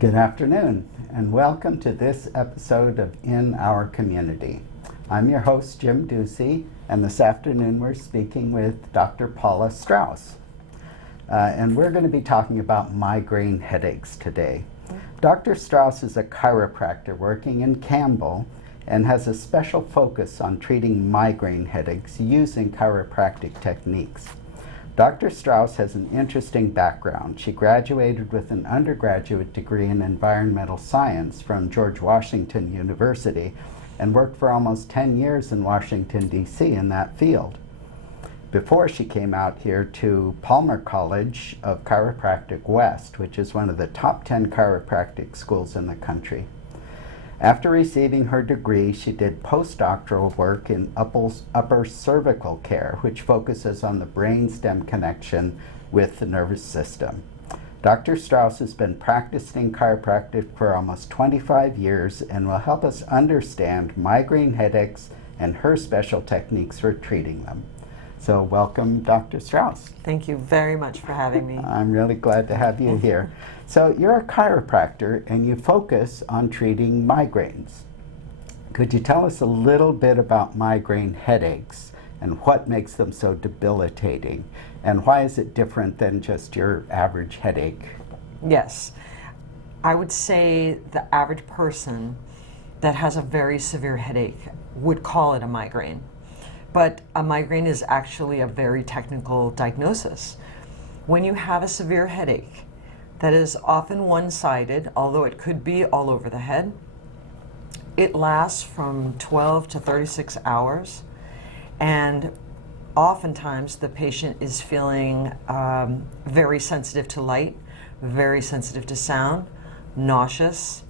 Good afternoon, and welcome to this episode of In Our Community. I'm your host, Jim Ducey, and this afternoon we're speaking with Dr. Paula Strauss. And we're going to be talking about migraine headaches today. Dr. Strauss is a chiropractor working in Campbell and has a special focus on treating migraine headaches using chiropractic techniques. Dr. Strauss has an interesting background. She graduated with an undergraduate degree in environmental science from George Washington University and worked for almost 10 years in Washington, D.C. in that field. Before she came out here to Palmer College of Chiropractic West, which is one of the top 10 chiropractic schools in the country. After receiving her degree, she did postdoctoral work in upper cervical care, which focuses on the brain-stem connection with the nervous system. Dr. Strauss has been practicing chiropractic for almost 25 years and will help us understand migraine headaches and her special techniques for treating them. So welcome, Dr. Strauss. Thank you very much for having me. I'm really glad to have you here. So you're a chiropractor and you focus on treating migraines. Could you tell us a little bit about migraine headaches and what makes them so debilitating? And why is it different than just your average headache? Yes. I would say the average person that has a very severe headache would call it a migraine. But a migraine is actually a very technical diagnosis. When you have a severe headache that is often one-sided, although it could be all over the head, it lasts from 12 to 36 hours, and oftentimes the patient is feeling very sensitive to light, very sensitive to sound, nauseous.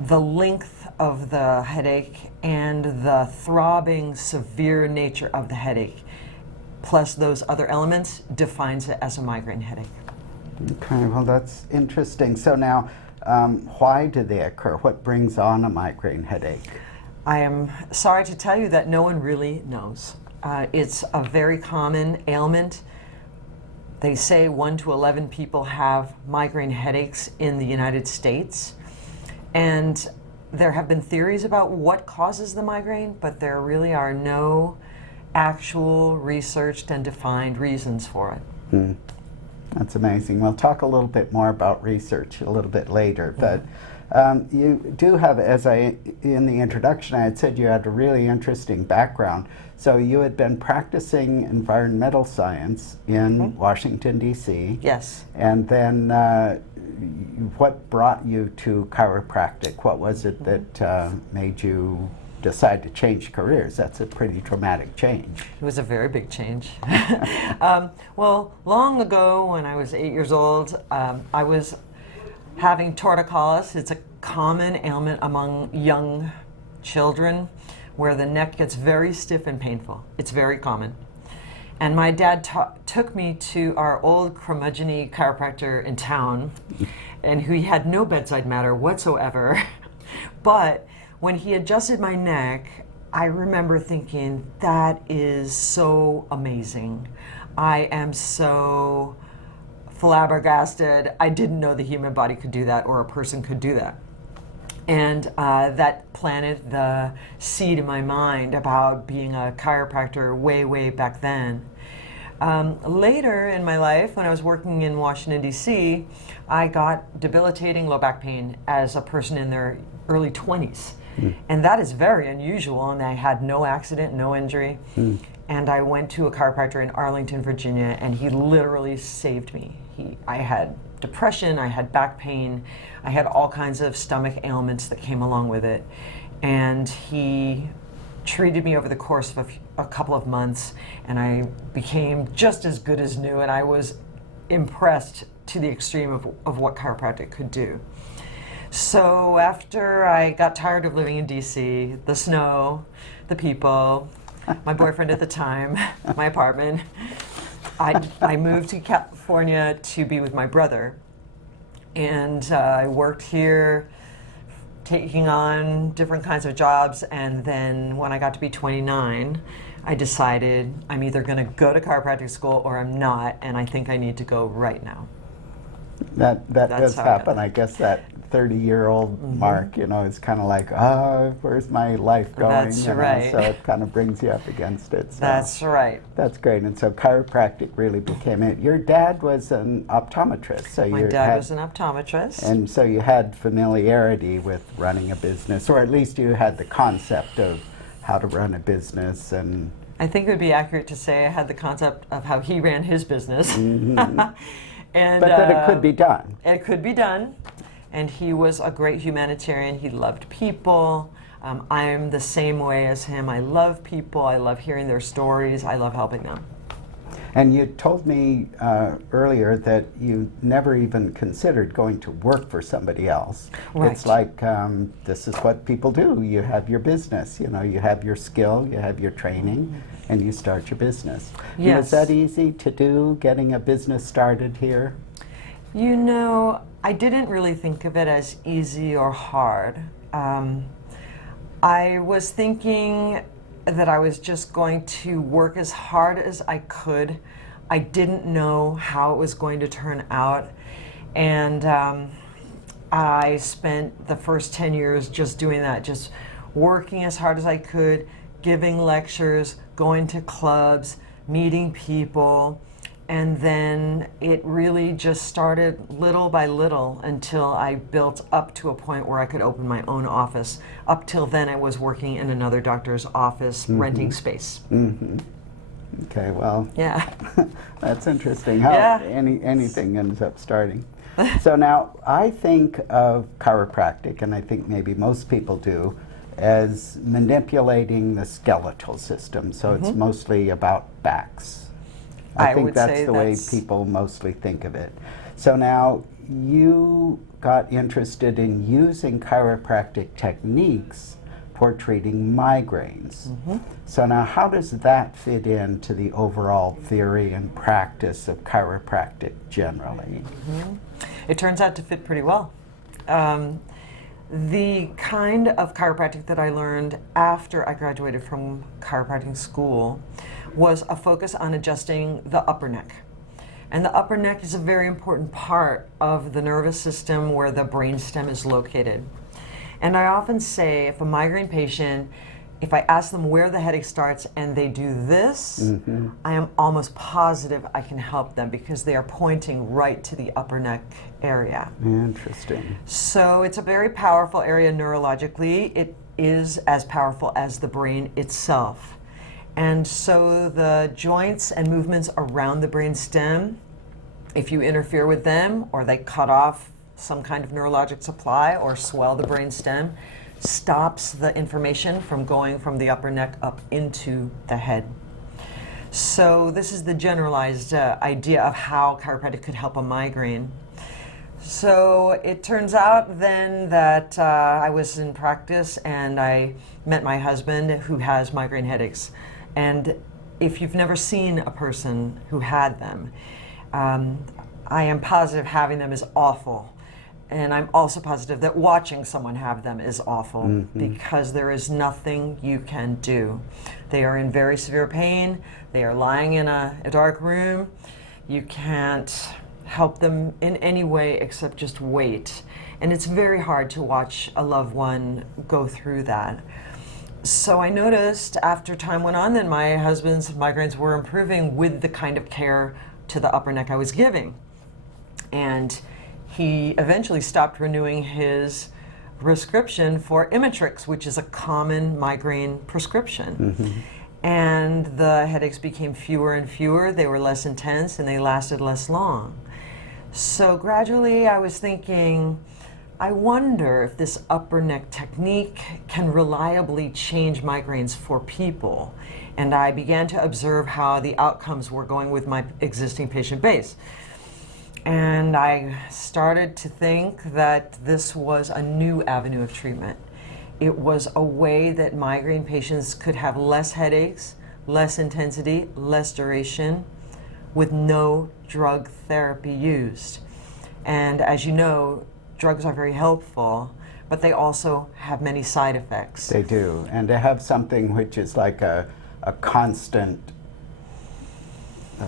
The length of the headache and the throbbing, severe nature of the headache, plus those other elements, defines it as a migraine headache. Okay, well that's interesting. So now, why do they occur? What brings on a migraine headache? I am sorry to tell you that no one really knows. It's a very common ailment. They say 1 to 11 people have migraine headaches in the United States. And there have been theories about what causes the migraine, but there really are no actual researched and defined reasons for it. That's amazing. We'll talk a little bit more about research a little bit later, but you do have, as in the introduction, I had said you had a really interesting background. So you had been practicing environmental science in Washington, D.C. Yes. And then what brought you to chiropractic? What was it that made you decide to change careers? That's a pretty dramatic change. It was a very big change. Well, long ago when I was 8 years old, I was having torticollis. It's a common ailment among young children where the neck gets very stiff and painful. It's very common. And my dad took me to our old curmudgeon-y chiropractor in town, and he had no bedside manner whatsoever. But when he adjusted my neck, I remember thinking, that is so amazing. I am so flabbergasted. I didn't know the human body could do that or a person could do that. And that planted the seed in my mind about being a chiropractor way, way back then. Later in my life, when I was working in Washington, D.C., I got debilitating low back pain as a person in their early 20s. And that is very unusual, and I had no accident, no injury. And I went to a chiropractor in Arlington, Virginia, and he literally saved me. I had depression, I had back pain, I had all kinds of stomach ailments that came along with it. And he treated me over the course of a couple of months, and I became just as good as new, and I was impressed to the extreme of what chiropractic could do. So after I got tired of living in DC, the snow, the people, my boyfriend at the time, my apartment, I moved to California to be with my brother. And I worked here, taking on different kinds of jobs, and then when I got to be 29, I decided I'm either going to go to chiropractic school or I'm not, and I think I need to go right now. That That's does how I got happen. that. I guess that 30-year-old mark, it's kind of like, where's my life going? That's right. So it kind of brings you up against it. So That's right. that's great. And so chiropractic really became it. Your dad was an optometrist, so My you dad had, was an optometrist. and so you had familiarity with running a business, or at least you had the concept of how to run a business. And I think it would be accurate to say I had the concept of how he ran his business. And, but that it could be done. It could be done. And he was a great humanitarian. He loved people. I'm the same way as him. I love people. I love hearing their stories. I love helping them. And you told me earlier that you never even considered going to work for somebody else. Right. It's like this is what people do. You have your business, you have your skill, you have your training, and you start your business. Yes. Was that easy to do, getting a business started here? I didn't really think of it as easy or hard. I was thinking that I was just going to work as hard as I could. I didn't know how it was going to turn out. And I spent the first 10 years just doing that, just working as hard as I could, giving lectures, going to clubs, meeting people. And then it really just started little by little until I built up to a point where I could open my own office. Up till then, I was working in another doctor's office, renting space. Okay, well, Yeah. that's interesting how Yeah. anything ends up starting. So now I think of chiropractic, and I think maybe most people do, as manipulating the skeletal system. So it's mostly about backs. I think would that's say the way that's- people mostly think of it. So now you got interested in using chiropractic techniques for treating migraines. So now how does that fit into the overall theory and practice of chiropractic generally? It turns out to fit pretty well. The kind of chiropractic that I learned after I graduated from chiropractic school was a focus on adjusting the upper neck. And the upper neck is a very important part of the nervous system where the brainstem is located. And I often say, if a migraine patient, if I ask them where the headache starts and they do this, I am almost positive I can help them because they are pointing right to the upper neck area. Interesting. So it's a very powerful area neurologically. It is as powerful as the brain itself. And so the joints and movements around the brain stem, if you interfere with them or they cut off some kind of neurologic supply or swell the brain stem, stops the information from going from the upper neck up into the head. So this is the generalized idea of how chiropractic could help a migraine. So it turns out then that I was in practice and I met my husband who has migraine headaches. And if you've never seen a person who had them, I am positive having them is awful. And I'm also positive that watching someone have them is awful because there is nothing you can do. They are in very severe pain. They are lying in a dark room. You can't help them in any way except just wait. And it's very hard to watch a loved one go through that. So I noticed after time went on that my husband's migraines were improving with the kind of care to the upper neck I was giving. And he eventually stopped renewing his prescription for Imatrix, which is a common migraine prescription. And the headaches became fewer and fewer, they were less intense, and they lasted less long. So gradually I was thinking, I wonder if this upper neck technique can reliably change migraines for people. And I began to observe how the outcomes were going with my existing patient base. And I started to think that this was a new avenue of treatment. It was a way that migraine patients could have less headaches, less intensity, less duration, with no drug therapy used. And as you know, drugs are very helpful, but they also have many side effects. They do. And to have something which is like a constant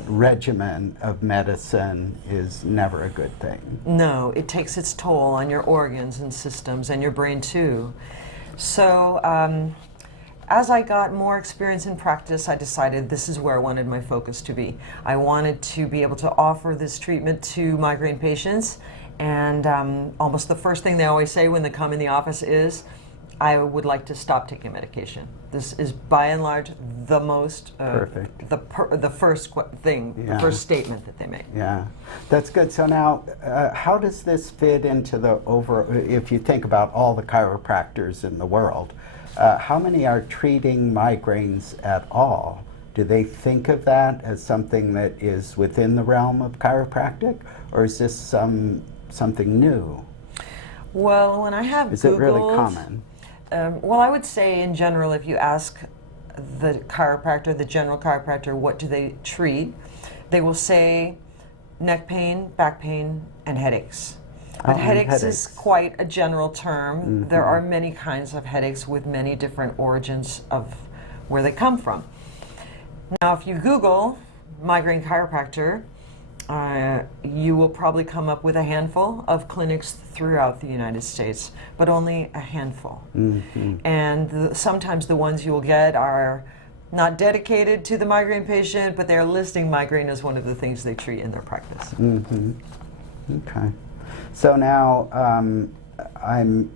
regimen of medicine is never a good thing. No, it takes its toll on your organs and systems and your brain too. So as I got more experience in practice, I decided this is where I wanted my focus to be. I wanted to be able to offer this treatment to migraine patients, and almost the first thing they always say when they come in the office is, I would like to stop taking medication. This is by and large the most perfect. The first thing, the first statement that they make. Yeah, that's good. So now, how does this fit into the if you think about all the chiropractors in the world, how many are treating migraines at all? Do they think of that as something that is within the realm of chiropractic, or is this something new? Well, when I have Is it really common? Well, I would say in general, if you ask the chiropractor, the general chiropractor, what do they treat, they will say neck pain, back pain, and headaches. But headaches is quite a general term. Mm-hmm. There are many kinds of headaches with many different origins of where they come from. Now, if you Google migraine chiropractor, you will probably come up with a handful of clinics throughout the United States, but only a handful. Mm-hmm. And sometimes the ones you will get are not dedicated to the migraine patient, but they're listing migraine as one of the things they treat in their practice. Mm-hmm. Okay. So now I'm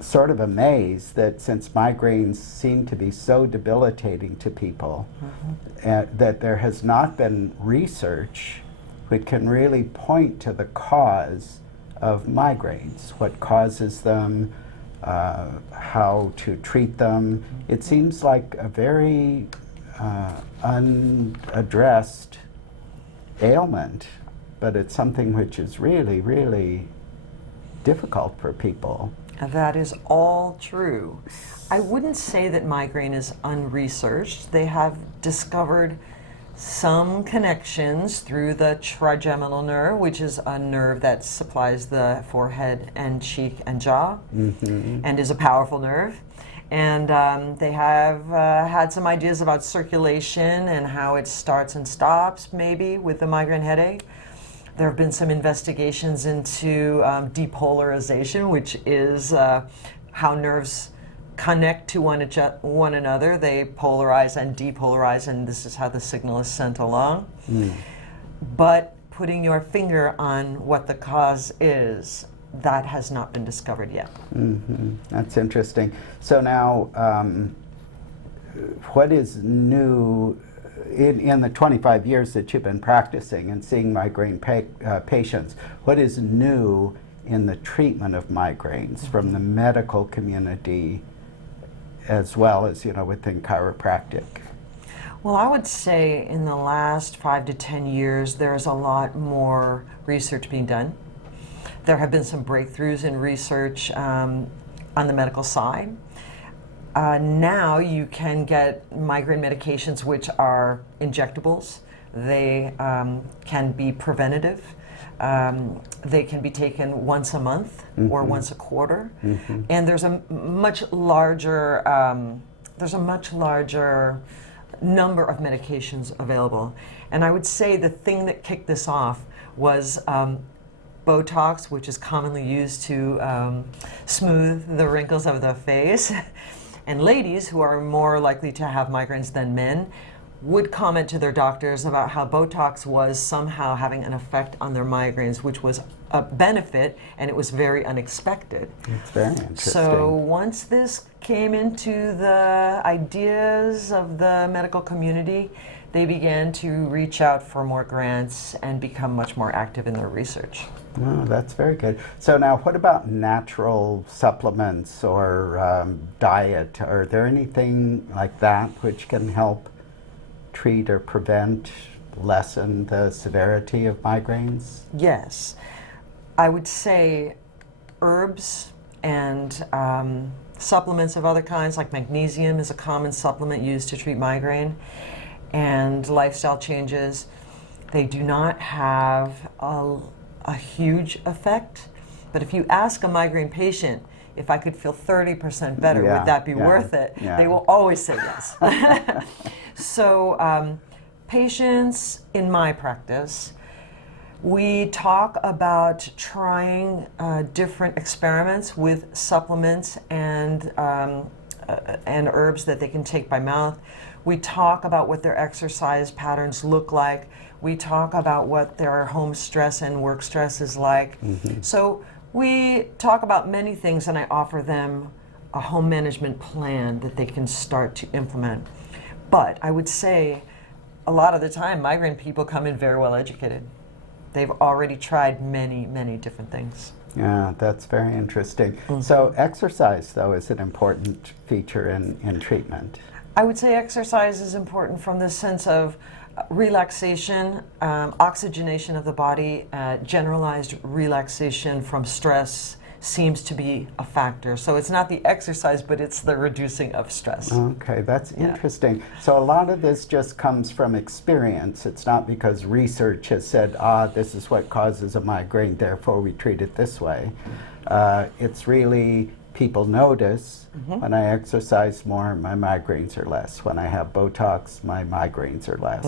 sort of amazed that since migraines seem to be so debilitating to people, that there has not been research which can really point to the cause of migraines, what causes them, how to treat them. It seems like a very unaddressed ailment, but it's something which is really, really difficult for people. That is all true. I wouldn't say that migraine is unresearched. They have discovered some connections through the trigeminal nerve, which is a nerve that supplies the forehead and cheek and jaw, and is a powerful nerve. And they have had some ideas about circulation and how it starts and stops, maybe, with the migraine headache. There have been some investigations into depolarization, which is how nerves connect to one another. They polarize and depolarize, and this is how the signal is sent along. But putting your finger on what the cause is, that has not been discovered yet. That's interesting. So now, what is new in the 25 years that you've been practicing and seeing migraine patients? What is new in the treatment of migraines from the medical community as well as, within chiropractic? Well, I would say in the last 5 to 10 years, there's a lot more research being done. There have been some breakthroughs in research on the medical side. Now you can get migraine medications which are injectables. They can be preventative. They can be taken once a month or once a quarter. And there's a much larger number of medications available. And I would say the thing that kicked this off was Botox, which is commonly used to smooth the wrinkles of the face. And ladies, who are more likely to have migraines than men, would comment to their doctors about how Botox was somehow having an effect on their migraines, which was a benefit, and it was very unexpected. It's very interesting. So once this came into the ideas of the medical community, they began to reach out for more grants and become much more active in their research. Oh, that's very good. So now, what about natural supplements or diet? Are there anything like that which can help treat or prevent, lessen the severity of migraines? Yes. I would say herbs and supplements of other kinds, like magnesium is a common supplement used to treat migraine, and lifestyle changes. They do not have a huge effect, but if you ask a migraine patient, if I could feel 30% better, would that be worth it? They will always say yes. So patients in my practice, we talk about trying different experiments with supplements and herbs that they can take by mouth. We talk about what their exercise patterns look like. We talk about what their home stress and work stress is like. So we talk about many things, and I offer them a home management plan that they can start to implement. But I would say a lot of the time, migraine people come in very well educated. They've already tried many, many different things. Yeah, that's very interesting. So exercise, though, is an important feature in treatment. I would say exercise is important from the sense of relaxation, oxygenation of the body, generalized relaxation from stress seems to be a factor. So it's not the exercise, but it's the reducing of stress. Okay, that's interesting. So a lot of this just comes from experience. It's not because research has said, this is what causes a migraine, therefore we treat it this way. It's really people notice when I exercise more, my migraines are less. When I have Botox, my migraines are less.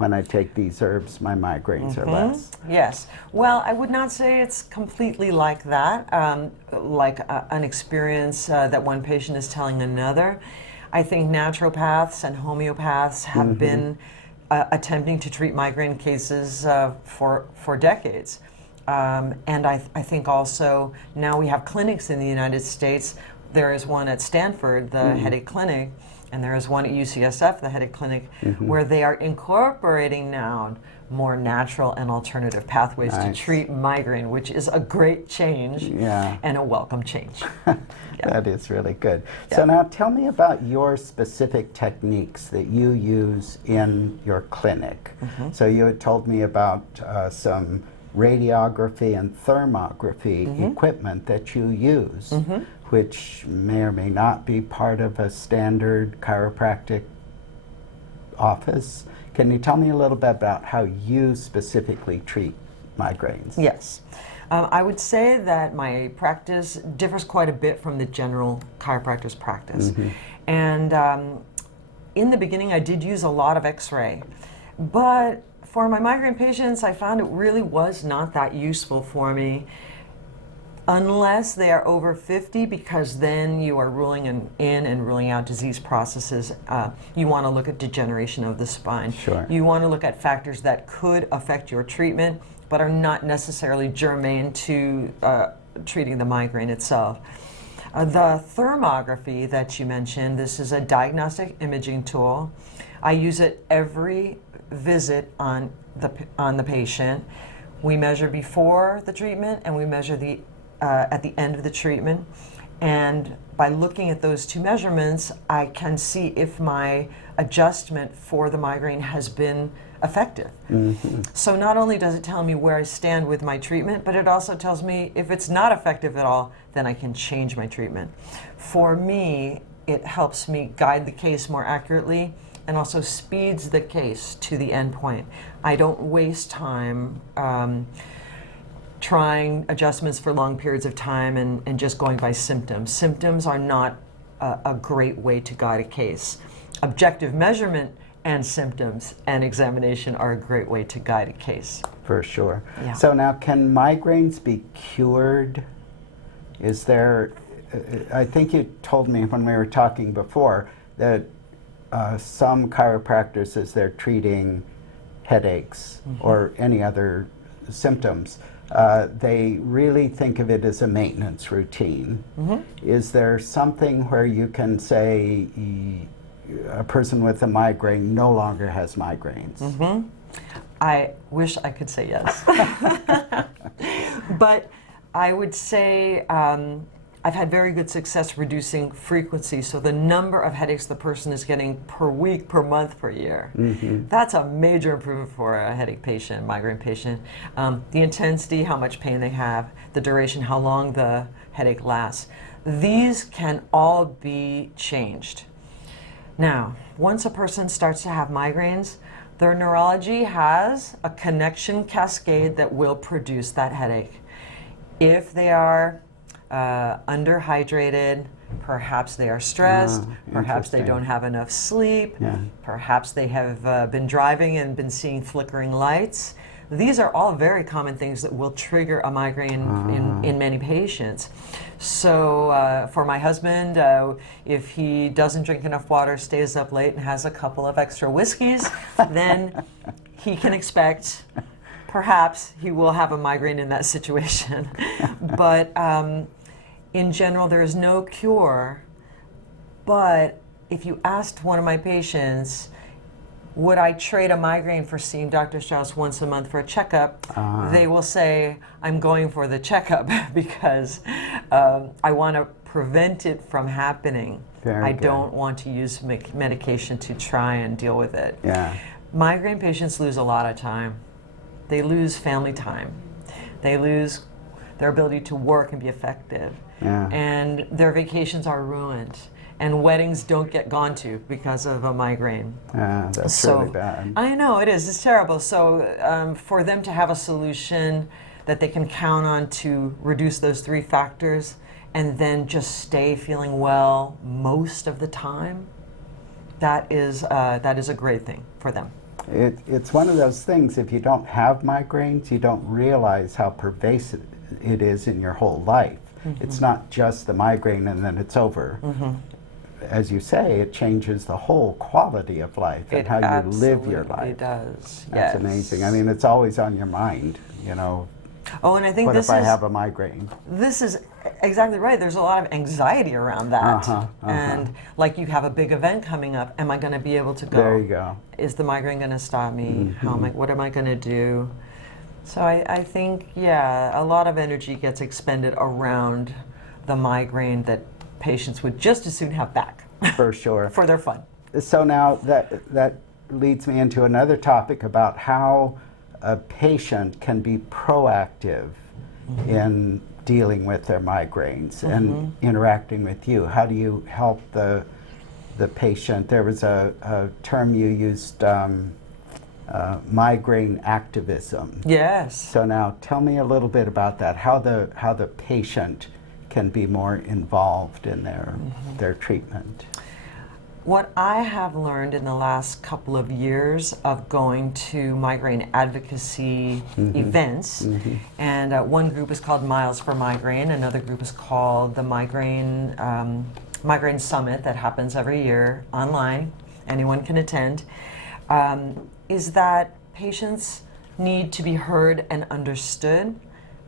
When I take these herbs, my migraines are less. Yes. Well, I would not say it's completely like that, like an experience that one patient is telling another. I think naturopaths and homeopaths have been attempting to treat migraine cases for decades. And I think also now we have clinics in the United States. There is one at Stanford, the headache clinic, and there is one at UCSF, the headache clinic, where they are incorporating now more natural and alternative pathways to treat migraine, which is a great change and a welcome change. That is really good. So now tell me about your specific techniques that you use in your clinic. So you had told me about some radiography and thermography equipment that you use, which may or may not be part of a standard chiropractic office. Can you tell me a little bit about how you specifically treat migraines? Yes. I would say that my practice differs quite a bit from the general chiropractor's practice. And in the beginning, I did use a lot of X-ray, but for my migraine patients, I found it really was not that useful for me unless they are over 50, because then you are ruling in and ruling out disease processes. You want to look at degeneration of the spine. You want to look at factors that could affect your treatment, but are not necessarily germane to treating the migraine itself. The thermography that you mentioned, this is a diagnostic imaging tool. I use it every visit on the patient. We measure before the treatment and we measure at the end of the treatment, and by looking at those two measurements I can see if my adjustment for the migraine has been effective. So not only does it tell me where I stand with my treatment, but it also tells me if it's not effective at all, then I can change my treatment. For me, it helps me guide the case more accurately and also speeds the case to the end point. I don't waste time trying adjustments for long periods of time and just going by symptoms. Symptoms are not a great way to guide a case. Objective measurement and symptoms and examination are a great way to guide a case. For sure. So now, can migraines be cured? Is there, I think you told me when we were talking before that some chiropractors, as they're treating headaches or any other symptoms, they really think of it as a maintenance routine. Is there something where you can say a person with a migraine no longer has migraines? I wish I could say yes. But I would say I've had very good success reducing frequency, so the number of headaches the person is getting per week, per month, per year. That's a major improvement for a headache patient, migraine patient. The intensity, how much pain they have, the duration, how long the headache lasts. These can all be changed. Now, once a person starts to have migraines, their neurology has a connection cascade that will produce that headache. If they are underhydrated, perhaps they are stressed, perhaps they don't have enough sleep, perhaps they have been driving and been seeing flickering lights. These are all very common things that will trigger a migraine in many patients. So for my husband, if he doesn't drink enough water, stays up late, and has a couple of extra whiskeys, then he can expect perhaps he will have a migraine in that situation. But in general, there is no cure. But if you asked one of my patients, would I trade a migraine for seeing Dr. Strauss once a month for a checkup? They will say, I'm going for the checkup because I want to prevent it from happening. I don't want to use medication to try and deal with it. Migraine patients lose a lot of time. They lose family time. They lose their ability to work and be effective. And their vacations are ruined. And weddings don't get gone to because of a migraine. That's really bad. I know, it is. It's terrible. So for them to have a solution that they can count on to reduce those 3 factors and then just stay feeling well most of the time, that is a great thing for them. It's one of those things, if you don't have migraines, you don't realize how pervasive it is in your whole life. It's not just the migraine and then it's over. As you say, it changes the whole quality of life and how you live your life. It does. That's amazing. I mean, it's always on your mind, you know. Oh, and I think what if I have a migraine? This is exactly right. There's a lot of anxiety around that. And like you have a big event coming up, am I going to be able to go? There you go. Is the migraine going to stop me? What am I going to do? So I think, a lot of energy gets expended around the migraine that patients would just as soon have back. For sure. For their fun. So now that leads me into another topic about how a patient can be proactive in dealing with their migraines and interacting with you. How do you help the patient? There was a term you used, migraine activism. Yes. So now tell me a little bit about that, how the patient can be more involved in their treatment. What I have learned in the last couple of years of going to migraine advocacy events, and one group is called Miles for Migraine, another group is called the Migraine Summit that happens every year online, anyone can attend, is that patients need to be heard and understood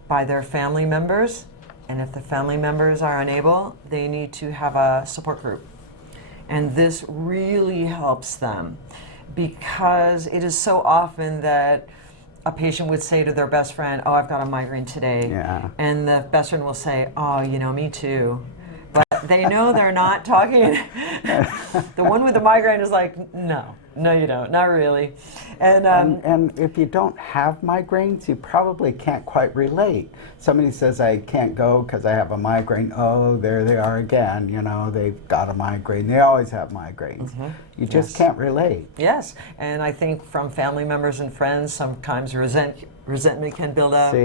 by their family members. And if the family members are unable, they need to have a support group. And this really helps them because it is so often that a patient would say to their best friend, oh, I've got a migraine today. And the best friend will say, oh, me too. But they know they're not talking. The one with the migraine is like, no, you don't, not really. And if you don't have migraines, you probably can't quite relate. Somebody says, I can't go because I have a migraine. Oh, there they are again. They've got a migraine. They always have migraines. You just can't relate. Yes, and I think from family members and friends, sometimes resentment can build up.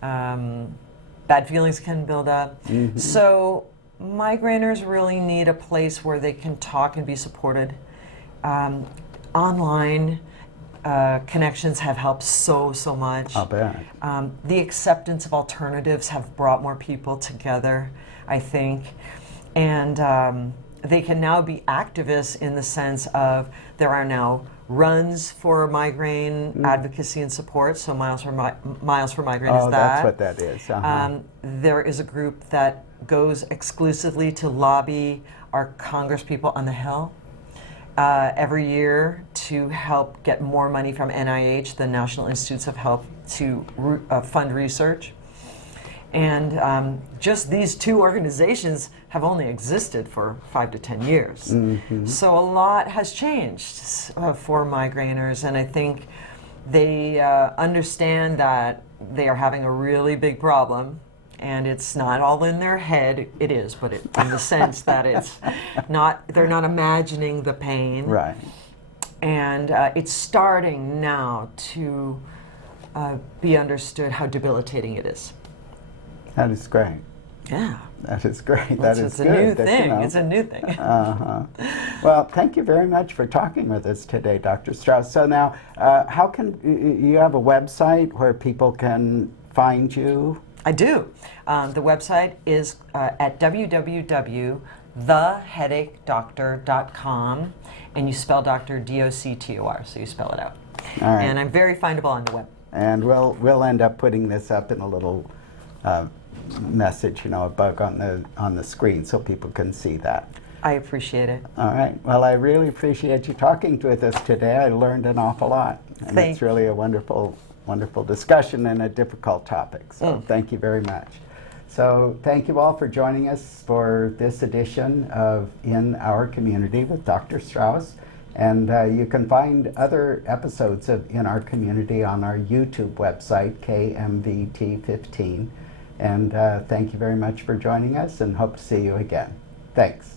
Bad feelings can build up. So migraineurs really need a place where they can talk and be supported. Online connections have helped so much. I'll bet. The acceptance of alternatives have brought more people together, I think. And they can now be activists in the sense of there are now runs for migraine advocacy and support. So Miles for Migraine is that. Oh, that's what that is. There is a group that goes exclusively to lobby our congresspeople on the Hill every year to help get more money from NIH, the National Institutes of Health, to fund research. And just these 2 organizations have only existed for 5 to 10 years. So a lot has changed for migraineurs, and I think they understand that they are having a really big problem. And it's not all in their head. It is, but in the sense that it's not, they're not imagining the pain. Right. And it's starting now to be understood how debilitating it is. That is great. Yeah. That is great. Well, That is it's a good. new that, thing. It's a new thing. Uh-huh. Well, thank you very much for talking with us today, Dr. Strauss. So now, how can you have a website where people can find you? I do. The website is at www.theheadachedoctor.com, and you spell doctor D-O-C-T-O-R, so you spell it out. All right. And I'm very findable on the web. And we'll end up putting this up in a little message, a bug on the screen so people can see that. I appreciate it. All right. Well, I really appreciate you talking with us today. I learned an awful lot, and it's really a wonderful discussion and a difficult topic. So thank you very much. So thank you all for joining us for this edition of In Our Community with Dr. Strauss. And you can find other episodes of In Our Community on our YouTube website, KMVT15. And thank you very much for joining us, and hope to see you again. Thanks.